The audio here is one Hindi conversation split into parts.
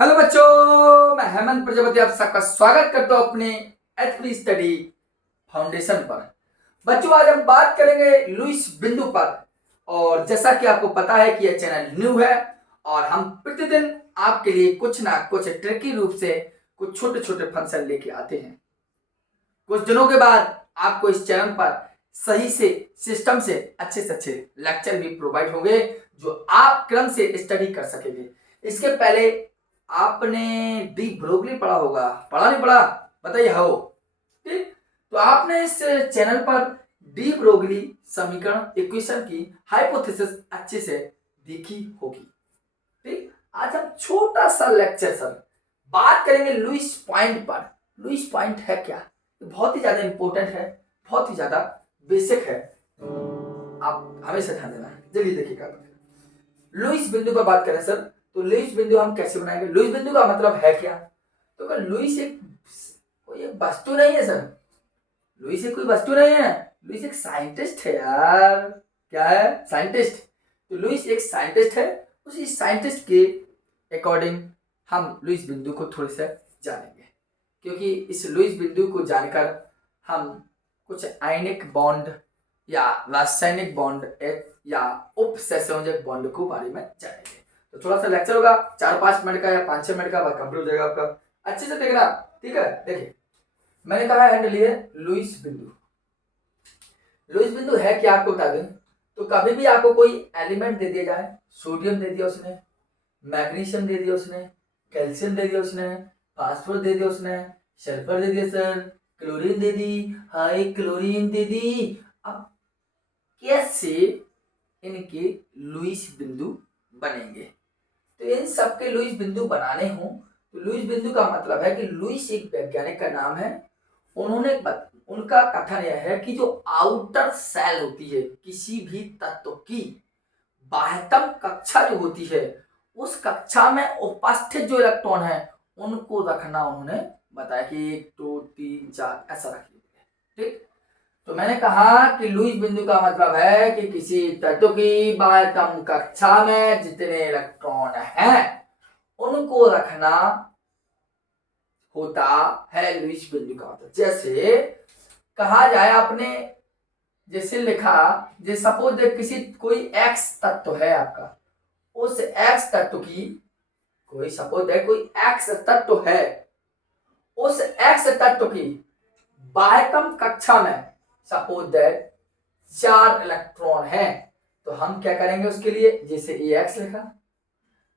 हेलो बच्चों, मैं हेमंत प्रजापति आप सबका स्वागत करता हूं अपने एचपी स्टडी फाउंडेशन पर। बच्चों, आज हम बात करेंगे लुईस बिंदु पर। और जैसा कि आपको पता है कि यह चैनल न्यू है और हम प्रतिदिन आपके लिए कुछ ना कुछ ट्रिकी रूप से कुछ छोटे छोटे फंक्शन लेके आते हैं। कुछ दिनों के बाद आपको इस चैनल पर सही से सिस्टम से अच्छे लेक्चर भी प्रोवाइड होंगे जो आप क्रम से स्टडी कर सकेंगे। इसके पहले आपने डी ब्रोगली पढ़ा होगा, पढ़ा नहीं पढ़ा बताइए। हो ठीक, तो आपने इस चैनल पर डी ब्रोगली समीकरण इक्वेशन की हाइपोथेसिस अच्छे से देखी होगी। ठीक, आज हम छोटा सा लेक्चर सर बात करेंगे लुईस पॉइंट पर। लुईस पॉइंट है क्या? बहुत ही ज्यादा इंपॉर्टेंट है, बहुत ही ज्यादा बेसिक है, आप हमेशा ध्यान देना। जल्दी देखिएगा, लुईस बिंदु पर बात करें सर तो लुईस बिंदु हम कैसे बनाएंगे? लुईस बिंदु का मतलब है क्या? तो अगर लुईस एक कोई एक वस्तु नहीं है सर, लुईस एक कोई वस्तु नहीं है, लुईस एक साइंटिस्ट है यार। क्या है? साइंटिस्ट। तो लुईस एक साइंटिस्ट है, उसी साइंटिस्ट के अकॉर्डिंग हम लुईस बिंदु को थोड़े से जानेंगे, क्योंकि इस लुईस बिंदु को जानकर हम कुछ आयनिक बॉन्ड या रासायनिक बॉन्ड या उपसंयोजक बॉन्ड को बारे में जानेंगे। तो थोड़ा सा लेक्चर होगा 4-5 मिनट का या 5-6 मिनट का, बाद कंप्लीट हो जाएगा आपका। अच्छे से देखना, ठीक है। देखिए, मैंने कहा हैंड लिए लुईस बिंदु। लुईस बिंदु है क्या आपको बता दें तो कभी भी आपको कोई एलिमेंट दे दिया जाए, सोडियम दे दिया उसने, मैग्नीशियम दे दिया उसने, कैल्शियम दे दिया उसने, फास्फोरस दे दिया उसने, सल्फर दे दिया सर, क्लोरीन दे दी, हाई क्लोरीन दे दी। अब कैसे इनके लुईस बिंदु बनेंगे? तो इन सबके लुईस बिंदु बनाने हों तो लुईस बिंदु का मतलब है कि लुईस एक वैज्ञानिक का नाम है। उन्होंने उनका कथन यह है कि जो आउटर सेल होती है किसी भी तत्व की, बाह्यतम कक्षा जो होती है, उस कक्षा में उपस्थित जो इलेक्ट्रॉन है उनको रखना उन्होंने बताया कि 1 2 3 4 ऐसा रखिए। ठीक, तो मैंने कहा कि लुईस बिंदु का मतलब है कि किसी तत्व की बाह्यतम कक्षा में जितने इलेक्ट्रॉन हैं उनको रखना होता है लुईस बिंदु का मतलब। जैसे कहा जाए, आपने जैसे लिखा, जैसे सपोज किसी कोई एक्स तत्व है आपका, उस एक्स तत्व की कोई सपोज है कोई एक्स तत्व है, उस एक्स तत्व की बाह्यतम कक्षा में सपोज दैट 4 इलेक्ट्रॉन है, तो हम क्या करेंगे उसके लिए? जैसे ए एक्स लिखा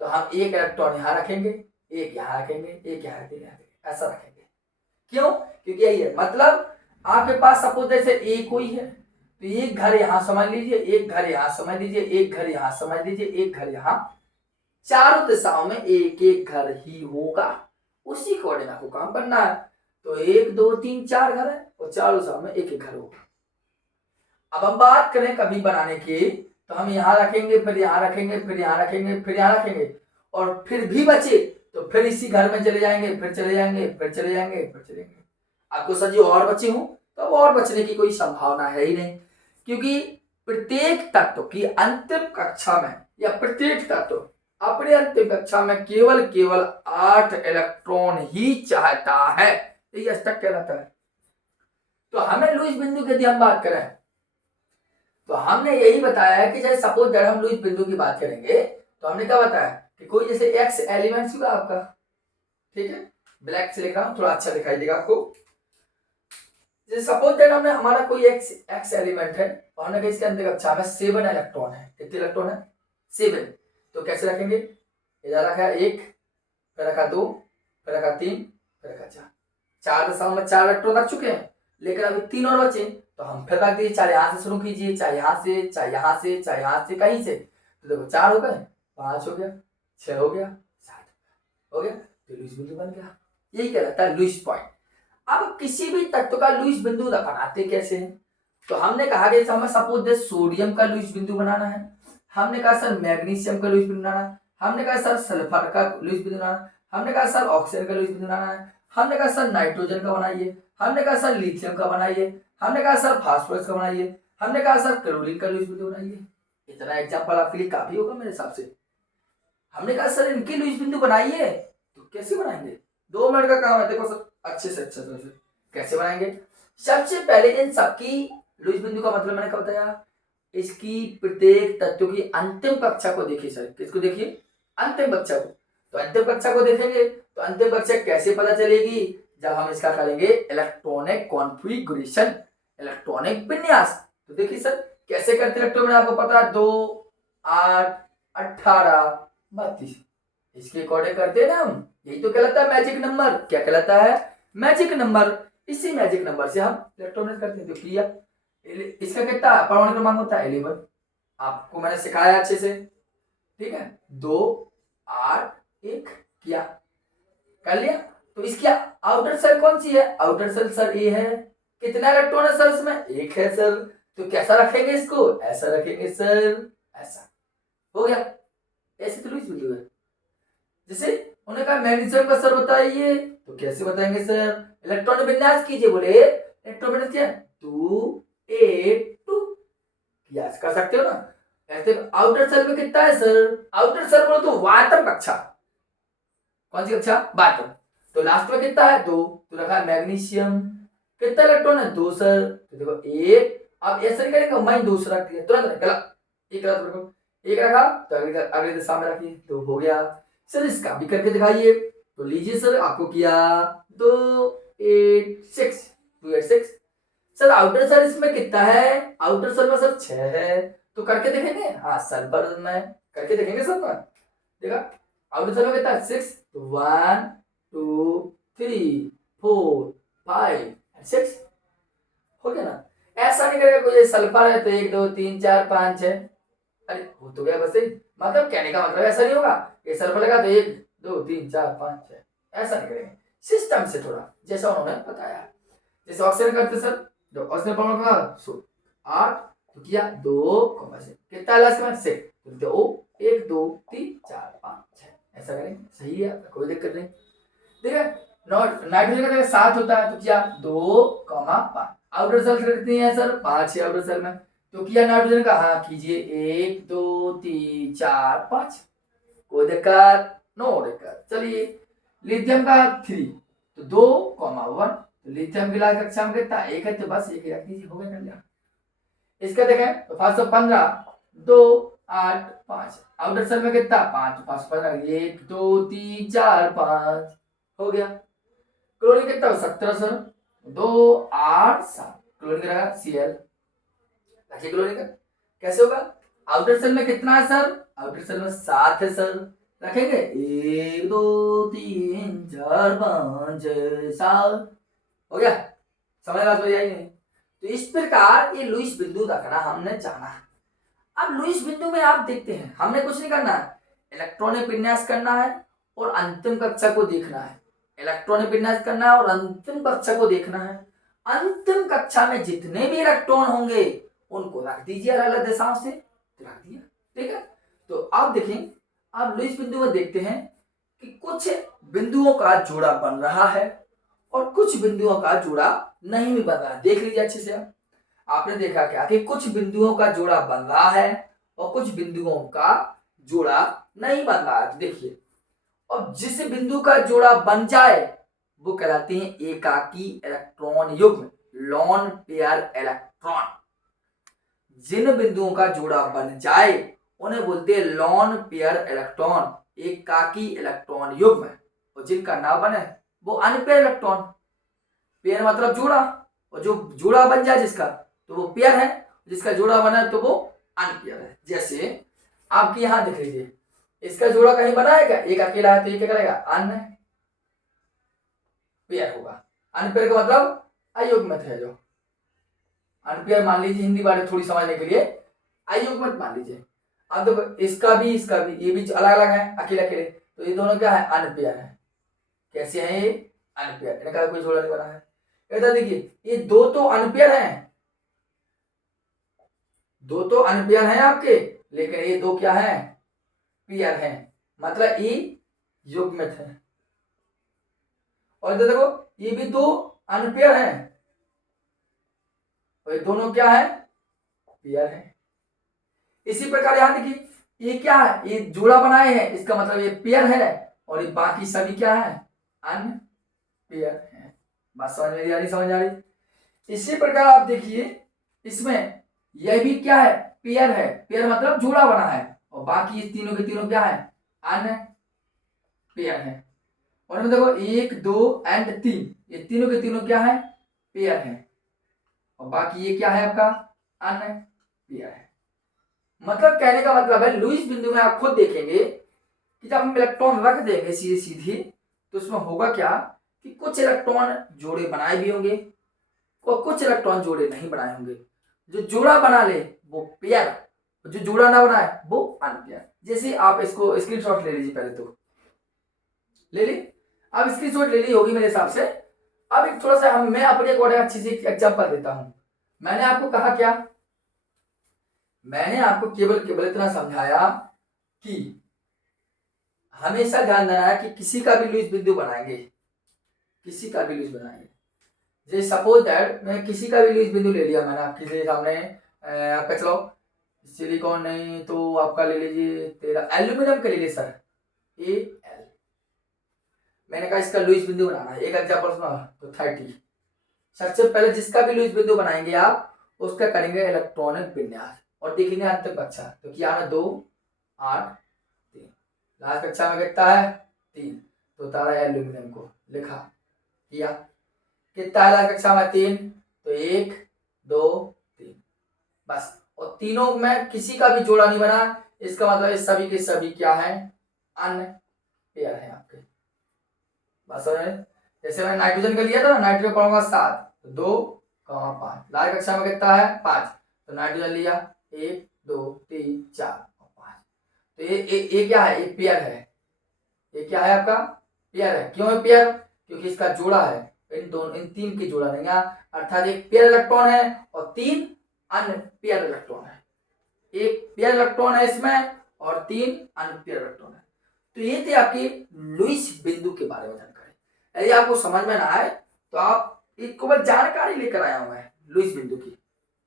तो हम एक इलेक्ट्रॉन यहां रखेंगे, एक यहां रखेंगे, एक यहां रखेंगे, ऐसा रखेंगे। क्यों? क्योंकि यही है मतलब, आपके पास सपोज जैसे ए कोई है तो एक घर यहां समझ लीजिए, एक घर यहां समझ लीजिए, एक घर यहां समझ लीजिए, एक घर यहां, चारों दिशाओं में एक एक घर ही होगा, उसी कोऑर्डिनेट को काम करना है। तो 1 2 3 4 घर है और चारों दिशाओं में एक एक घर होगा। अब हम बात करें कभी बनाने की, तो हम यहां रखेंगे, फिर यहां रखेंगे, फिर यहां रखेंगे, फिर यहां रखेंगे, और फिर भी बचे तो फिर इसी घर में चले जाएंगे, फिर चले जाएंगे, फिर चले जाएंगे, फिर चले जाएंगे। आपको सर जी और बचे हूं तो अब और बचने की कोई संभावना है ही नहीं, क्योंकि प्रत्येक तत्व की अंतिम कक्षा में या प्रत्येक तत्व अपने अंतिम कक्षा में केवल 8 इलेक्ट्रॉन ही चाहता है। ये अष्टक कहलाता है। तो हमें लुईस बिंदु की यदि हम बात करें तो हमने यही बताया है कि जैसे सपोज दैट हम लुईस बिंदु की बात करेंगे तो हमने क्या बताया कि कोई जैसे एक्स एलिमेंट्स होगा आपका, ठीक है, ब्लैक से लिखा थोड़ा अच्छा दिखाई देगा आपको। जैसे सपोज दैट हमने हमारा कोई एक्स एलिमेंट है और हमने कहा इसके अंदर कक्षा में 7 इलेक्ट्रॉन है। कितने इलेक्ट्रॉन है? 7। तो कैसे रखेंगे? इधर रखा 1, फिर रखा 2, फिर रखा 3, फिर रखा 4। 4 दशाओं में 4 इलेक्ट्रॉन रख चुके हैं, लेकिन अभी 3 और बचे, तो हम फिर रख दीजिए, चाहे यहां से शुरू कीजिए, चाहे यहां से, चाहे यहां से, चाहे यहां से, कहीं से। तो देखो 4 हो गए, 5 हो गया, 6 हो गया, 7 हो गया, तो लुईस बिंदु बन गया। यही कहलाता है लुईस पॉइंट। अब किसी भी तत्व का लुईस बिंदु बनाते कैसे हैं? तो हमने कहा कि हमें सपोज दे सोडियम का लुईस बिंदु बनाना है, हमने कहा सर मैग्नीशियम का लुईस बिंदु बनाना है, हमने कहा सर सल्फर का लुईस बिंदु बनाना है, हमने कहा सर ऑक्सीजन का लुईस बिंदु बनाना है, हमने कहा सर नाइट्रोजन का बनाइए, हमने कहा सर लिथियम का बनाइए, हमने कहा सर फास्फोरस का बनाइए, हमने कहा सर क्लोरीन का लुईस बिंदु बनाइए। इतना एग्जाम्पल आपके लिए काफी होगा मेरे हिसाब से। हमने कहा सर इनके लुईस बिंदु बनाइए, तो कैसे बनाएंगे, 2 मिनट का काम है। देखो सर अच्छे से अच्छा तरह से कैसे बनाएंगे। सबसे पहले इन सबकी लुईस बिंदु का मतलब मैंने कब बताया, इसकी प्रत्येक तत्व की अंतिम कक्षा को देखिए सर। किसको देखिए, अंतिम कक्षा को। तो अंतिम कक्षा को देखेंगे तो अंतिम कक्षा कैसे पता चलेगी, जब हम इसका करेंगे इलेक्ट्रॉनिक कॉन्फ़िगरेशन, इलेक्ट्रॉनिक विन्यास। तो देखिए सर कैसे करते इलेक्ट्रॉन में, आपको पता है 2 8 18 32 इसके अकॉर्डिंग करते हैं ना हम। यही तो कहलाता है मैजिक नंबर। क्या कहलाता है, मैजिक नंबर। इसी मैजिक नंबर से हम इलेक्ट्रॉनिक करते हैं। तो किया, इसका कितना परमाणु क्रमांक होता है 11। आपको मैंने सिखाया अच्छे से, ठीक है। 2 8 1 किया, कर लिया। तो इसकी आउटर सेल कौन सी है, आउटर सेल सर ए है। कितना इलेक्ट्रॉन है सर इसमें, 1 है सर। तो कैसा रखेंगे इसको, ऐसा रखेंगे सर, ऐसा। हो गया, ऐसे तो लुईस बिंदु है। जैसे उन्होंने कहा मैग्नीशियम का सर बताइए, तो कैसे बताएंगे सर, इलेक्ट्रॉन विन्यास कीजिए। बोले इलेक्ट्रॉन विन्यास क्या है, 2 8 2 किया, कर सकते हो ना ऐसे। आउटर सेल में कितना है सर, आउटर सेल बोलो तो वातम कक्षा। कौन सी कक्षा, वातम। तो लास्ट में कितना है 2, तो रखा है मैग्नीशियम। कितना इलेक्ट्रॉन है 2 सर। तो देखो 1। अब ऐसा नहीं करेंगे मैं दूसरा रख दिया तुरंत, गलत। एक रखा तो एक रखा, तो अगले दिशा में रखिए, तो हो गया सर। इसका भी करके दिखाइए। तो लीजिए सर, आपको किया 2 8 6 2 8 6 सर। आउटर सेल इसमें कितना है, आउटर सेल में सर 6 है। तो करके देखेंगे, हाँ सल्फर में करके देखेंगे सर में। देखा आउटर सेल में कितना है 6। तो 1 2 3 4 5 6 हो गया ना। ऐसा नहीं करेगा कोई सल्फर है तो 1 2 3 4 5 6, अरे हो तो गया बस। मतलब कहने का मतलब ऐसा नहीं होगा, ये सल्फर लगा तो 1 2 3 4 5 6, ऐसा नहीं करेंगे। सिस्टम से थोड़ा जैसा उन्होंने बताया। जैसे ऑक्सीजन करते सर, जो ऑक्सीजन परमाणु का 8 तो किया 2 से कितना लास्ट में 6, तो 2 1 2 3 4 5 6, ऐसा करेंगे। सही है, कोई दिक्कत नहीं। ठीक है। नाइट्रोजन का 7 होता है, तो किया 2 5। आउटर सेल कितनी है सर, 5 है आउटर सेल में। तो किया नाइट्रोजन का, हाँ कीजिए 1 2 3 4 5, कोई दिक्कत, नो दिक्कत। चलिए लिथियम का 3, तो 2 1। तो लिथियम की लाल कक्षा में कितना 1 है, तो बस 1 रख दीजिए, हो गया कल्याण। इसका देखें तो 515 2 8 5, आउटर सेल में कितना 5 5 1 2 3 4 5, हो गया। क्लोरीन कितना 17 सर, 2 8 7, क्लोरीन का रहा Cl। रखिए क्लोरीन का, कैसे होगा, आउटर सेल में कितना है सर, आउटर सेल में 7 है सर। रखेंगे 1 2 3 4 5 6 7, हो गया। समझ बात बढ़िया ही नहीं। तो इस प्रकार ये लुईस बिंदु रखना हमने जाना है। अब लुईस बिंदु में आप देखते हैं हमने कुछ नहीं करना है, इलेक्ट्रॉनिक विन्यास करना है और अंतिम कक्षा को देखना है। इलेक्ट्रॉनिक विन्यास करना है और अंतिम कक्षा को देखना है। अंतिम कक्षा में जितने भी इलेक्ट्रॉन होंगे उनको रख दीजिए अलग अलग दिशाओं से, तो रख दिया। ठीक है। तो आप देखें, आप लुईस बिंदु में देखते हैं कि कुछ बिंदुओं का जोड़ा बन रहा है और कुछ बिंदुओं का जोड़ा नहीं भी बन रहा है। देख लीजिए अच्छे से। आपने देखा क्या कि कुछ बिंदुओं का जोड़ा बन रहा है और कुछ बिंदुओं का जोड़ा नहीं बन रहा है। तो देखिए, और जिस बिंदु का जोड़ा बन जाए वो कहलाते हैं एकाकी इलेक्ट्रॉन युग्म, लोन पेयर इलेक्ट्रॉन। जिन बिंदुओं का जोड़ा बन जाए उन्हें बोलते हैं लोन पेयर इलेक्ट्रॉन, एकाकी इलेक्ट्रॉन युग्म। और जिनका ना बने वो अनपेयर इलेक्ट्रॉन। पेयर मतलब जोड़ा, और जो जोड़ा बन जाए जिसका तो वो पेयर है, जिसका जोड़ा बना है तो वो अनपेयर है। जैसे आपके यहां देख लीजिए, इसका जोड़ा कहीं बना है क्या, एक अकेला है तो ये क्या करेगा, अन पेयर होगा। अनपेयर का मतलब अयुग्मित है। जो अनपेयर मान लीजिए, हिंदी बारे थोड़ी समझने के लिए अयुग्मित मान लीजिए। अब देखो इसका भी ये भी अलग अलग है, अकेले अकेले, तो ये दोनों क्या है, अनपेयर है। कैसे है ये, अनपेयर, इनका कोई जोड़ा नहीं बना है। इधर देखिए, ये दो तो अनपेयर हैं, दो तो अनपेयर हैं आपके, लेकिन ये दो क्या है, पेयर हैं, मतलब ये युग्मित है। और इधर देखो, ये भी दो अनपेयर हैं और ये दोनों क्या है, पेयर है। इसी प्रकार यहां देखिए, ये क्या है, ये जोड़ा बनाए हैं, इसका मतलब ये पेयर है और ये बाकी सभी क्या है, अनपेयर है। बात समझ में आ रही, समझ आ रही। इसी प्रकार आप देखिए इसमें यह भी क्या है, पेयर है। पेयर मतलब जोड़ा बना है, और बाकी ये तीनों के तीनों क्या है, अनपेयर है। और इनमें देखो 1 2 एंड 3, ये तीनों के तीनों क्या है, पेयर है, और बाकी ये क्या है आपका, अनपेयर है। मतलब कहने का मतलब है लुईस बिंदु में आप खुद देखेंगे कि जब हम इलेक्ट्रॉन रख देंगे सीधे सीधे, तो उसमें होगा क्या कि कुछ इलेक्ट्रॉन जोड़े बनाए भी होंगे और कुछ इलेक्ट्रॉन जोड़े नहीं बनाए होंगे। जो जोड़ा बना ले वो पेयर, जो जोड़ा ना बनाए वो अनपेयर। जैसे आप इसको स्क्रीनशॉट ले लीजिए, पहले तो ले ली, अब स्क्रीनशॉट ले ली होगी मेरे हिसाब से। अब एक थोड़ा सा मैं अपने अकॉर्डिंग अच्छी सी एग्जांपल देता हूं। मैंने आपको कहा क्या, मैंने आपको केवल केवल इतना समझाया कि हमेशा ध्यान देना है कि किसी का भी लुईस बिंदु बनाएंगे, किसी का भी लुईस बनाएंगे। जैसे सपोज दैट मैं किसी का भी लुईस बिंदु ले लिया मैंने आपके सामने, आपका चलो सिलिकॉन नहीं तो आपका ले लीजिए तेरा एल्यूमिनियम का ले लीजिए सर, Al। मैंने कहा इसका लुईस बिंदु बनाना है, एक एग्जांपल सुना तो 30। सबसे पहले जिसका भी लुईस बिंदु बनाएंगे आप उसका करेंगे इलेक्ट्रॉनिक विन्यास और देखेंगे अंत तक बच्चा, तो क्या है 2 8 3, लास्ट कक्षा में कितना है 3, तो तारा एल्यूमिनियम को लिखा किया, कितना है लास्ट कक्षा में 3, तो 1 2 3 बस। और तीनों में किसी का भी जोड़ा नहीं बना, इसका मतलब इस सभी के सभी क्या है, अनपेयर है आपके। बस जैसे मैंने नाइट्रोजन का लिया था ना, नाइट्रोजन पढ़ूंगा 7 तो 2 5, लास्ट कक्षा में कितना है 5, तो नाइट्रोजन लिया 1 2 3 4 और 5, तो ये क्या है, ये पेयर है। ये क्या है आपका, पेयर है। क्यों है पेयर, क्योंकि इसका जोड़ा है, इन दोनों इन तीन की जोड़ा नहीं है, अर्थात एक पेयर इलेक्ट्रॉन है और 3 अनपेयर इलेक्ट्रॉन है। एक पेयर इलेक्ट्रॉन है इसमें और 3 अनपेयर इलेक्ट्रॉन है। तो ये थे आपकी लुईस बिंदु के बारे में जानकारी। यदि आपको समझ में ना आए तो आप एक केवल जानकारी लेकर आया हूं मैं लुईस बिंदु की,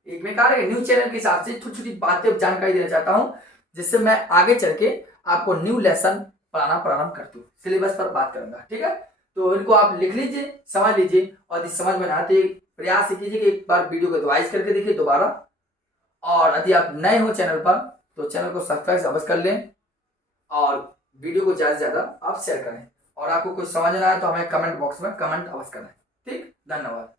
एक मैं कार्य न्यूज चैनल के हिसाब से छोटी छोटी बातें जानकारी देना चाहता हूं, जिससे मैं आगे चल के आपको न्यू लेसन पढ़ाना प्रारंभ करती हूँ, सिलेबस पर बात करूंगा, ठीक है। तो इनको आप लिख लीजिए, समझ लीजिए, और यदि समझ में ना आते प्रयास कीजिए कि एक बार वीडियो को रिवाइज करके देखिए दोबारा। और यदि आप नए हो चैनल पर तो चैनल को सब्सक्राइब अवश्य कर लें और वीडियो को ज़्यादा से ज़्यादा आप शेयर करें। और आपको कुछ समझ ना आए तो हमें कमेंट बॉक्स में कमेंट अवश्य करें। ठीक, धन्यवाद।